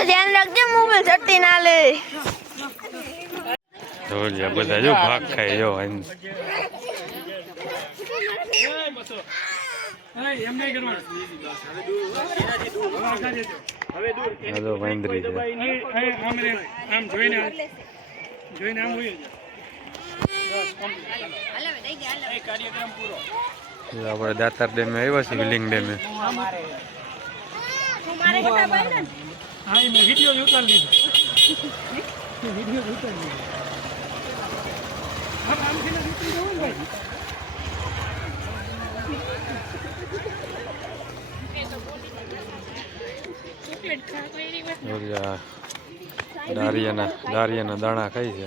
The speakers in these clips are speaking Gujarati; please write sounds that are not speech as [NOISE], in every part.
એનું ધ્યાન રાખજે મોબાઈલ ચડતી ના લે. ઢોલિયા બધા જો ભાગ ખાય જો એમ. એમ નહીં કરવાનું આ જો વાંદરી છે. અહીં- અહીં આમ રે, આમ જોઈને જોઈને આમ હોય કાર્યક્રમ પૂરો જો આપણે દાતાર ડેમે આવ્યા છે વિલિંગ ડેમે હા મેં વીડિયો જ ઉતારી લીધો. વીડિયો જ ઉતારી લીધો હા, આમથી ને જવું ભાઈ દારિયાના દારિયાના દાણા ખાઈ છે.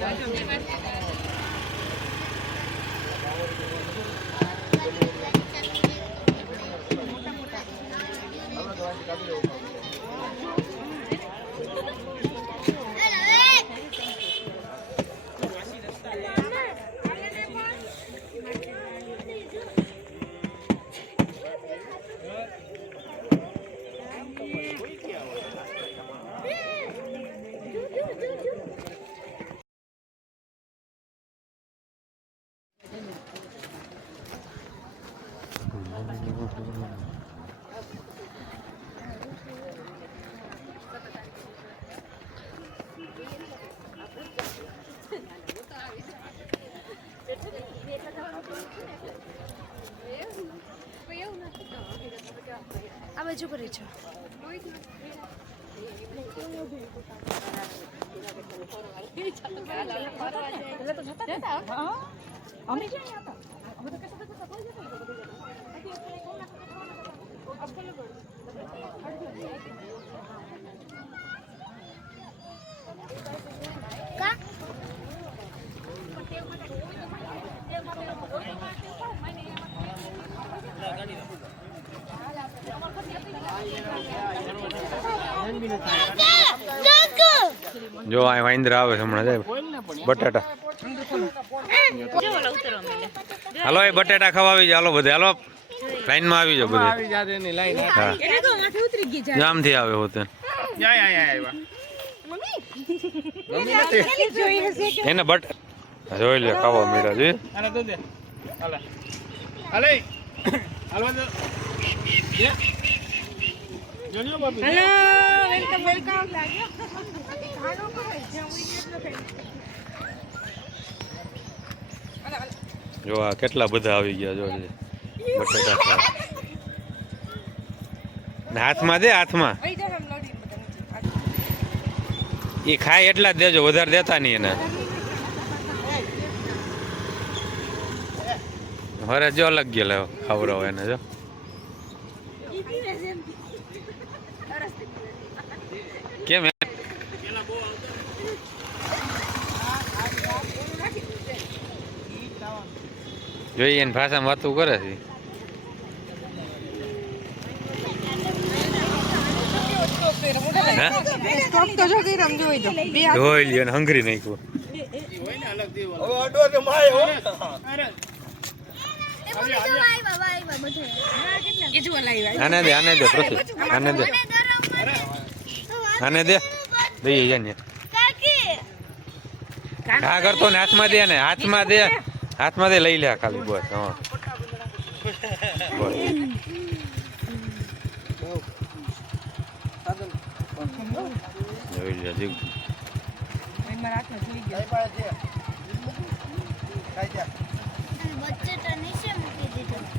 Danke. આ બાજુ કરી છો જો આ વાંદરા આવે છે હમણાં જાય બટાટા. હાલો એ બટાટા ખાવા આવી જાય હાલો બધે હાલો. લાઈનમાં આવી જાવ બધે. જામ જામથી આવે હોતે એને બટ જોઈ લે ખાવા મળ્યા છે. હેલો વેલકમ વેલકમ દે. જે આ કેટલા બધા આવી ગયા જો. ને હાથમાં દે, હાથમાં. એ ખાય એટલા જ દેજો, વધારે દેતા નહીં એને. હરે જો અલગ ગયેલા હોય એને, જો કેમ એ? જોઈએ એને ભાષામાં વાતું કરે છે? જોઈ લ્યો ને હંગરી નાખ્યો. આને દે આને દે પ્રતિ આને દે. આને દે. દઈએ જાને હા કરતો ને હાથમાં દે ને હાથમાં દે. હાથમાં દે લઈ લે ખાલી બસ હા. વચ્ચે નીચે મૂકી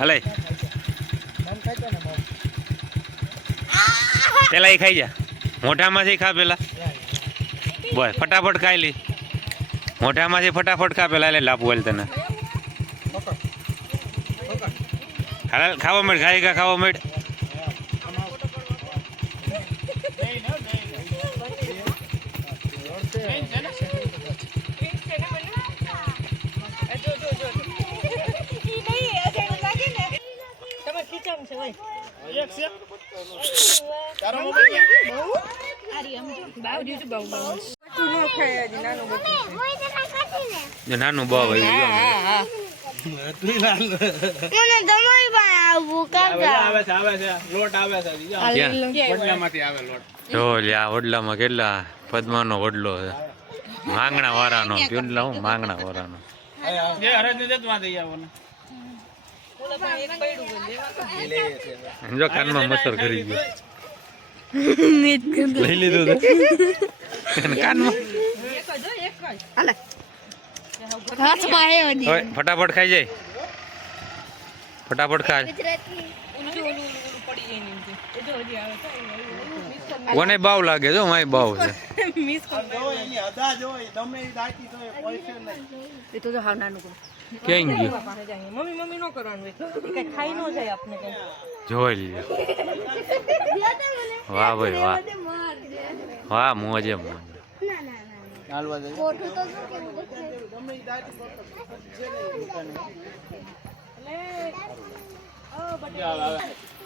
હલે. પેલા એ ખાઈ જા મોઢામાંથી ખા પેલા. બોય ફટાફટ ખાઈ લી. મોઢામાંથી ફટાફટ ખા પેલા, એટલે લાપુ હાલ તને. હાલ, ખાવા માંડ ખાઈ ખા, ખાવા માંડ જો નાનું બાવ આવ્યું જો. મને તમારી પાસે આવવું કાકા જો લ્યા વડલામાં કેટલા પદ્માનો વડલો છે. માંગણા વાળાનો કેટલા હું માંગણા વાળાનો. જો કાનમાં મસર કરી ગયો લઈ લીધું કાનમાં. ફટાફટ ખાઈ જાય. ફટાફટ ખા કોને બાવ લાગે જો માય બાવ છે. એ તો જો હાવ નાનું. ક્યાં ગયું? મમ્મી મમ્મી નો કરવાનું કાંઈ ખાઈ નો જાય આપને કાંઈ. જોઈ લે વાહ ભાઈ વાહ. વાહ મોજે મોજ. તો શું રે આપણે આની બહાર જઈએ ને આપણો વારો છે. એ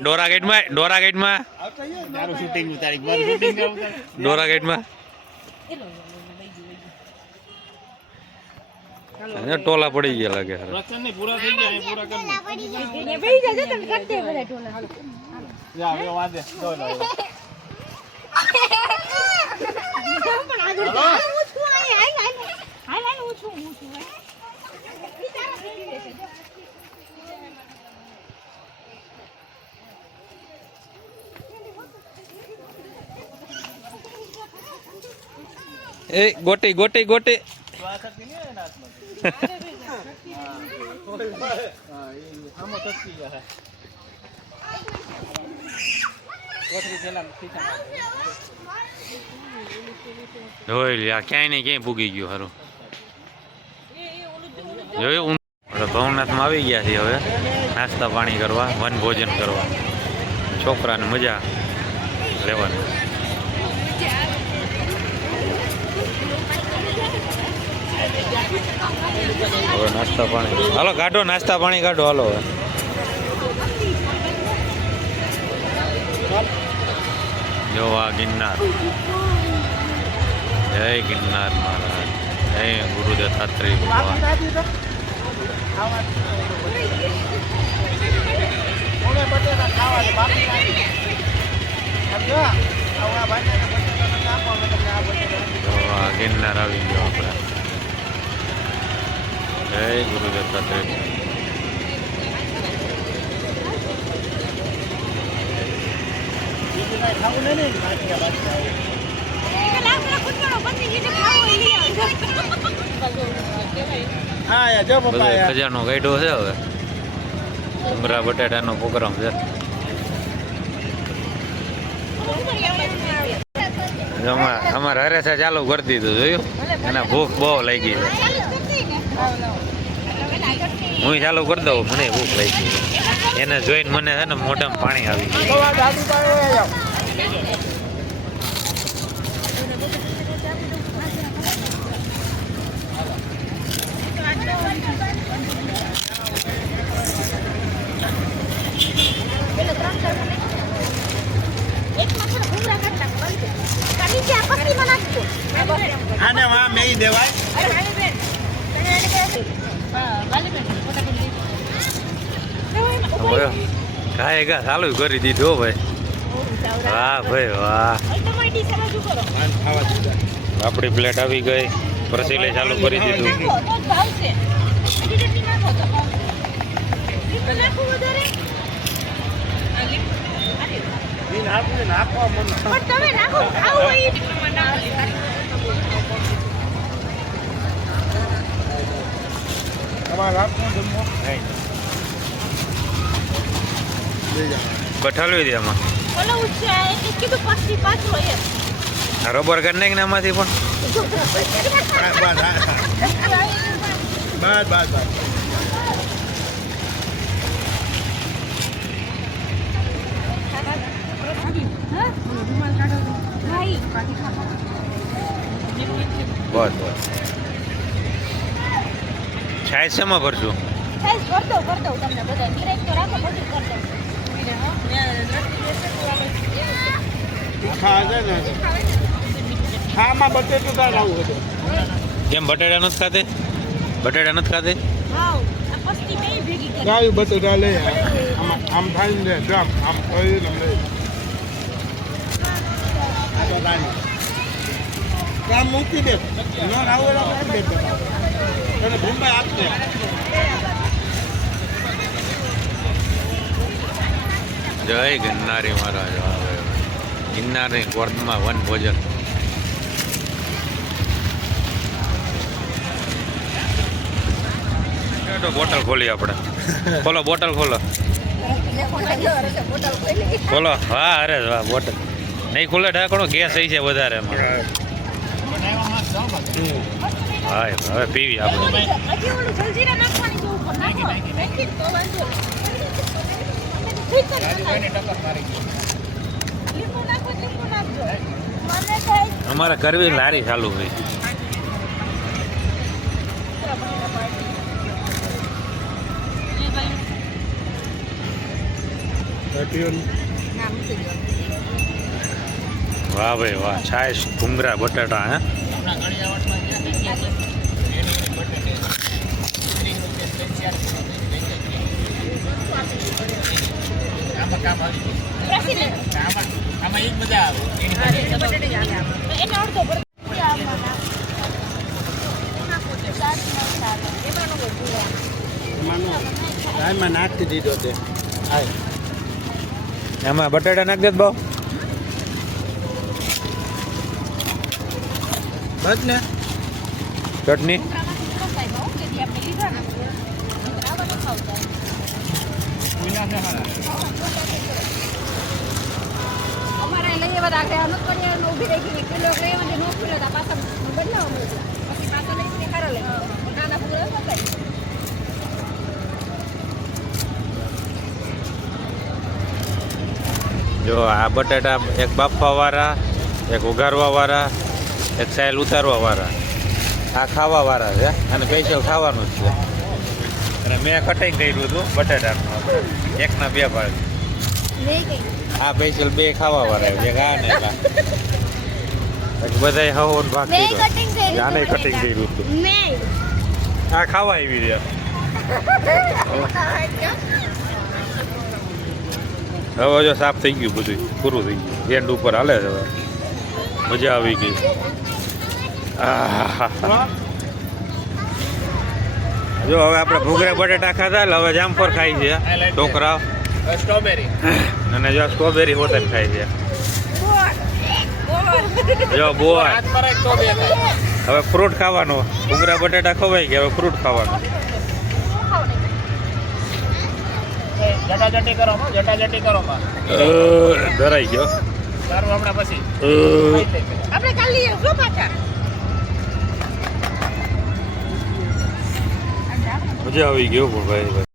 ડોરા ગેટમાં ડોરા ગેટમાં. ડોરા ગેટમાં. એને ટોલા પડી ગયા લાગે હારા. એ બેહી જાજો તમે કાઢી દે બધા ટોલા. હાલો. પણ આગળ જા. હું છું અહીં. હાલ, હાલ. હાલ, હાલ, હું છું, હું છું. બિચારા બેસી રહેશે. જો. એ ગોટી ગોટી ગોટી જોઈ લ્યા ક્યાંય ને ક્યાંય ભૂગી ગયું સારું જોયું ભવનાથમાં આવી ગયા છીએ હવે, નાસ્તા પાણી કરવા વન ભોજન કરવા. છોકરાને મજા લેવાની. નાસ્તા પાણી. હાલો, કાઢો, નાસ્તા પાણી કાઢો, હાલો. હવે જો આ ગિરનાર. જય ગિરનાર મહારાજ. જય ગુરુદેવ તાત્રી ભગવાન. ગિરનાર આવી ગયો આપણે. જય ગુરુ દત્તાત્રેય ખજાનો ગાઈડો છે હવે. ડુંગરા બટાટાનો પ્રોગ્રામ છે. અમારે હરેસા ચાલુ કરી દીધું જોયું? એને ભૂખ બહુ લાગી છે. હું ચાલુ કરી દઉં, મને ભૂખ લાગી. એને જોઈને મને છે ને મોઢામાં પાણી આવી ગયું આને માં મેઈ દેવાય હવે ગાય ગા ચાલુ કરી દીધો ભાઈ. વાહ ભાઈ વાહ. આપણી પ્લેટ આવી ગઈ. પ્રસીલે ચાલુ કરી દીધું. લીંબુ નાખવું વધારે ઈ નાખવું નાખવા મન પણ તમે નાખો ખાવું હોય ઈ પ્રમાણે નાખો. તમારે રાખવું જમવું બઠાલવી દે આમાં. રબર કરી નાખ ને આમાંથી પણ? બસ બસ બસ બસ બસ. છાય શેમાં ભરશું? ભર દઉં ભર દઉં તમને બધા તો રાખો બધું કર દઉં કેમ, બટેટા નથી ખાતે બટેટા નથી ખાતે ગાયું બટેટા લે આમ થાય ને આમ કરી લે કામ મૂકી દે. ન આવું મૂકી દે. તને ભૂમભાઈ આપશે જય ગિરનારી મહારાજ. ગિરનારની ગોર્દમાં વન ભોજન. બોટલ ખોલી આપણે. ખોલો બોટલ ખોલો. ખોલો. હા અરે વાહ બોટલ. નહીં ખુલે ઢાંકણો? ગેસ થઈ છે વધારે હા હવે પીવી આપણે. અમારે કરવી લારી ચાલુ હોય. વાહ ભાઈ વાહ છાશ ભૂંગરા બટાટા હે આમાં એક મજા આવે એને અડધો ભર આમાં નાખો. નાખો તો સાત નવ ચાલે. એમાંનો બધું આવે. એમાં નાખી દીધો તે. એમાં બટાટા નાખ દે બહુ. બસ ને. ચટણી. લઈ આવ્યા હતા, આગળ અનુકરિયાને ઊભી રહી ગઈ. કિલો આવ્યા, નો ખુલ્યા હતા, પાછા બદલાવા મળ્યા. પછી પાછા લઈને ખારા લઈ. નાના પૂરા હતા જો આ બટાટા એક બાફવાવાળા એક ઉગારવાવાળા એક સાયલ ઉતારવાવાળા. આ ખાવાવાળા છે અને સ્પેશિયલ ખાવાનું જ છે. અને મેં કટિંગ કર્યું હતું બટાટાનું. એકના બે ભાગ. આ સ્પેશિયલ બે ખાવા વાળા જે ગયા ને બધાય હવો ભાગ મેં કટિંગ થઈ ગયું હતું આ ખાવા આવી રહ્યા. હવે જો સાફ થઈ ગયું બધું પૂરું થઈ ગયું. એન્ડ ઉપર હાલે છે હવે. મજા આવી ગઈ. જો હવે આપણે ભૂગરા બટેટા ખાધા હવે જામફળ ખાઈ છે. ઢોકરા. સ્ટ્રોબેરી અને [SIGHS] જો સ્ટ્રોબેરી હોતન થાય છે જો બોર પર એક તો બે થાય. હવે ફ્રૂટ ખાવાનો. ઉંગરા બટેટા ખવાઈ ગયા હવે ફ્રૂટ ખાવાનું. જટાજટી કરો જટાજટી કરો ધરાઈ ગયો. સારું હમણાં પછી. આપણે કાલ લઈએ જો પાછા. મજા આવી ગયો પણ ભાઈ.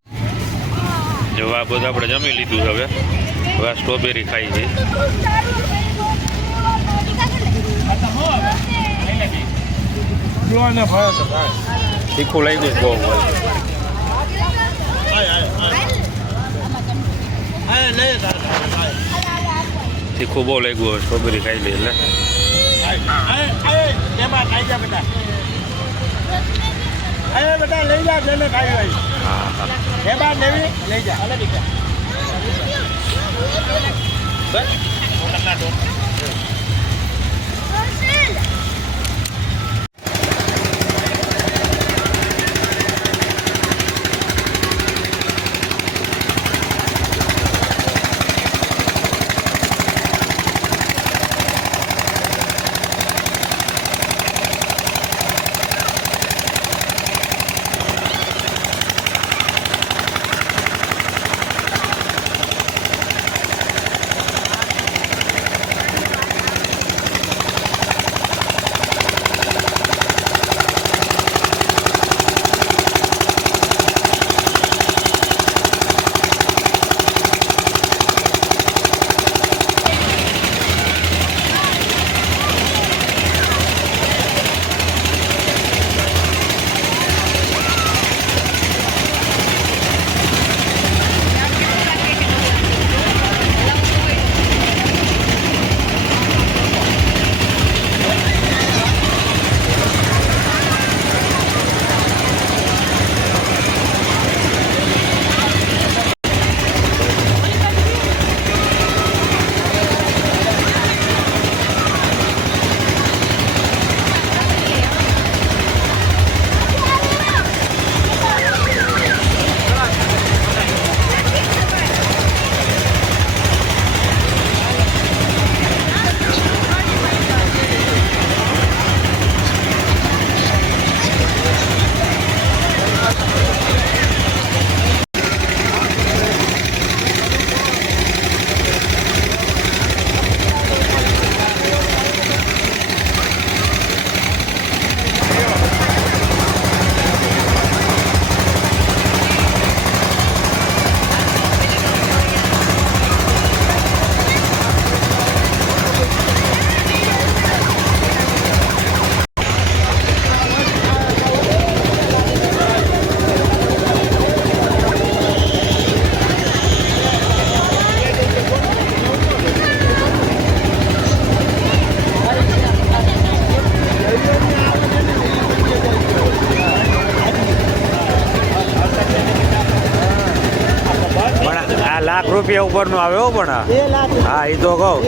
જો આ બધું આપણે જમી લીધું હવે. હવે આ સ્ટ્રોબેરી ખાઈ છે. ભાઈ તીખું લઈ ગયું બહુ. હા લઈ તીખું બહુ લાગ્યું હવે સ્ટ્રોબેરી ખાઈ લઈ એટલે. એમાં ખાઈ જા બેટા. અરે બેટા લઈ જા જેને ખાઈ હોય. હા લઈ જા. બસ. રૂપિયા ઉપરનું આવે હો પણ. હા એ તો કહું.